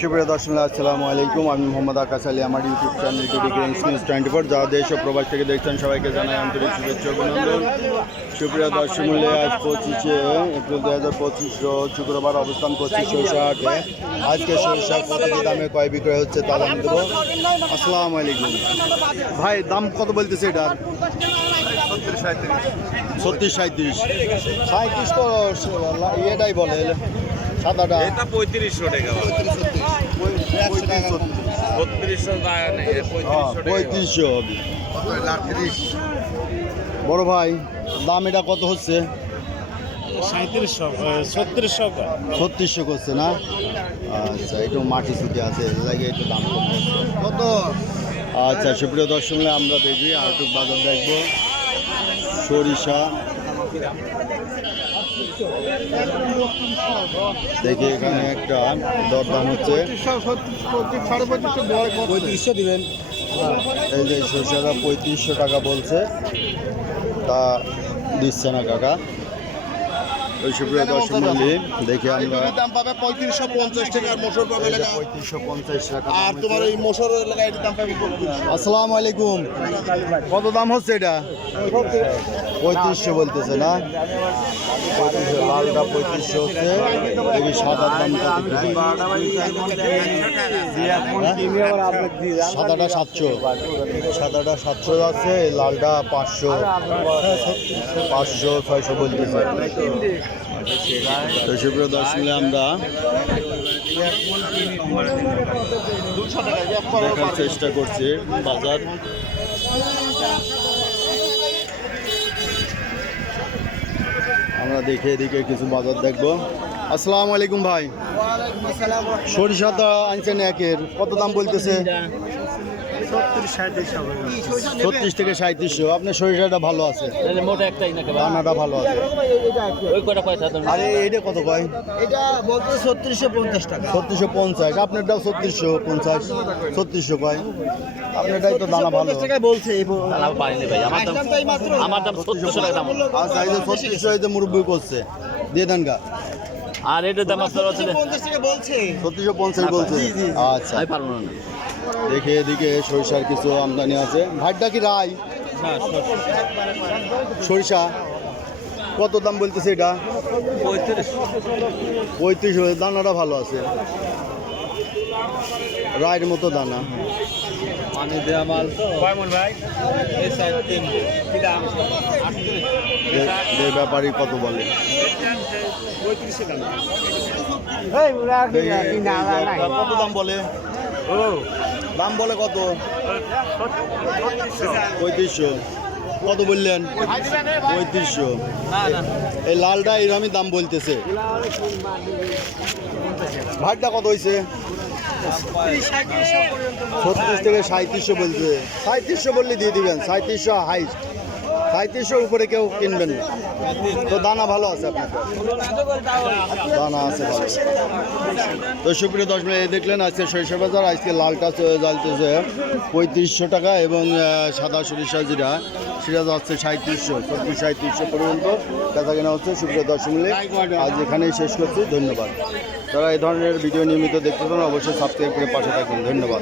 সুপ্রিয় দর্শক আসসালামু আলাইকুম, আমি মোহাম্মদ আকাশ আলী। আমার ইউটিউব চ্যানেল নিউজ 24, যারা দেশ ও প্রবাস থেকে দেখছেন সবাইকে জানাই আন্তরিক শুভেচ্ছা অভিনন্দন। সুপ্রিয় দর্শক মূল্যে আজ 25 এপ্রিল 2025 রোজ শুক্রবার অবস্থান করছি সরিষা হাটে। আজকে সরিষা কত কি দামে কয় বিক্রয় হচ্ছে তা দাম দেবো। আসসালামু আলাইকুম ভাই, দাম কত বলতেছে এটার? 36-37 তো এটাই বলে সাদাটা 3500 টাকা 3500 হবে। বড় ভাই দাম এটা কত হচ্ছে? 3600 করছে না? আচ্ছা, একটু মাটি ছুটি আছে, লাগে একটু দাম কত? আচ্ছা সুপ্রিয় দর্শক, আমরা দেখি আর একটু বাজার দেখবো। সরিষা দেখি, এখানে একটা দরদাম হচ্ছে 3500 দিবেন। এই যে সরিষাটা 3500 টাকা বলছে, তা দিচ্ছে না কাকা। ওই সুপ্রিয় দর্শক মন্ডলী দেখি আমরা দাম পাবে 3550 টাকা, আর মসুর পাবে 3550 টাকা। আর তোমার এই মসুর এলাকায় এর দাম পাবে 3500। আসসালামু আলাইকুম, কত দাম হচ্ছে এটা? 3500 বলতেছে না? 3500, লালটা 3500 হচ্ছে। দেখি সাদার দাম কত? সাদাটা 700, সাদাটা 700 আছে, লালটা 500 600 বলতেছে। তো সুপ্রিয় দর্শক, আমরা দেখার চেষ্টা করছি বাজার। আমরা দেখে এদিকে কিছু বাজার দেখবো। আসসালামু আলাইকুম ভাই, সরিষা তো আনছেন একের, কত দাম বলতেছে? 36 থেকে 3700। আপনার সরিষাটা ভালো আছে, দানাটা ভালো আছে। আরে এইটা কত কয়? এটা বলতে 3650 টাকা। 3650, আপনারটাও 3650, 3600 কয়। আপনারটাই তো দানা ভালো বলছে আমার দাম 700 টাকা দাম। আচ্ছা, এই যে 3600 এই যে মুরব্বি করছে, দিয়ে দেন গা। আর এটার দাম আপনার আছে 50 টাকা বলছে। 3650 বলছে। আচ্ছা, আমি পারবো না। দেখে এদিকে সরিষার কিছু আমদানি আছে। ভাইটা কি রায়? সরিষা কত দাম বলতেছে এটা? 3500। দানাটা ভালো আছে, রায়ের মতো দানা। পানি দেওয়া মাল তো ব্যাপারী কত বলে? কত দাম বলে? দাম বলে কত? 3500। কত বললেন? 3500। এই লালটা এরকমই দাম বলতেছে। ভাতটা কত হয়েছে? 36 থেকে 3700 বলছে। 3700 বললে দিয়ে দিবেন। 3700 হাইস্ট, 3700 উপরে কেউ কিনবেন না। তো দানা ভালো আছে আপনার? দানা আছে ভালো। তো সুপ্রিয় দর্শক, দেখলেন আজকে সরিষা বাজার। আজকে লালটা জ্বালতেছে 3500 টাকা, এবং সাদা সরিষা যেটা সেটা যাচ্ছে 3700, 3700 পর্যন্ত কাঁচা কেনা হচ্ছে। সুপ্রিয় দর্শক, আজ এখানেই শেষ করছি। ধন্যবাদ। যারা এই ধরনের ভিডিও নিয়মিত দেখতে পান অবশ্যই সাবস্ক্রাইব করে পাশে থাকবেন। ধন্যবাদ।